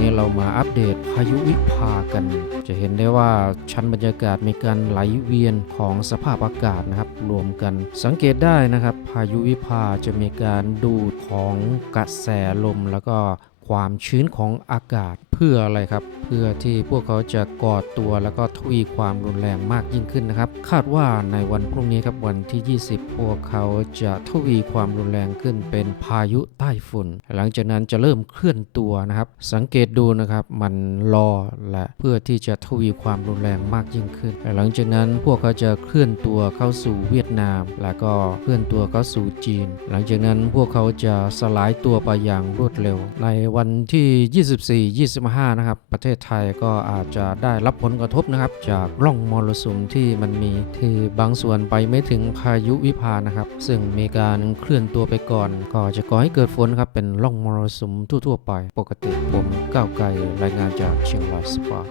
นี้เรามาอัปเดตพายุวิภากัน จะเห็นได้ว่าชั้นบรรยากาศมีการไหลเวียนของสภาพอากาศนะครับ รวมกัน สังเกตได้นะครับ พายุวิภาจะมีการดูดของกระแสลมแล้วก็ ความชื้นของอากาศเพื่ออะไรครับ เพื่อที่พวกเขาจะก่อตัวแล้วก็ทวีความรุนแรงมากยิ่งขึ้นนะครับ คาดว่าในวันพรุ่งนี้ครับวันที่ 20 พวกเขาจะทวีความรุนแรงขึ้นเป็นพายุใต้ฝุ่น หลังจากนั้นจะเริ่มเคลื่อนตัวนะครับ สังเกตดูนะครับมันรอและเพื่อที่จะทวีความรุนแรงมากยิ่งขึ้น หลังจากนั้นพวกเขาจะเคลื่อนตัวเข้าสู่เวียดนาม แล้วก็เคลื่อนตัวเข้าสู่จีน หลังจากนั้นพวกเขาจะสลายตัวไปอย่างรวดเร็วในวันันที่ 24 25 นะครับ ประเทศไทยก็อาจจะได้รับผลกระทบนะครับ จากร่องมรสุมที่มันมีที่บางส่วนไปไม่ถึงพายุวิพานะครับ ซึ่งมีการเคลื่อนตัวไปก่อน ก็จะก่อให้เกิดฝนครับเป็นร่องมรสุมทั่วๆไป ปกติผมก้าวไกลรายงานจากเชียงรายสปอร์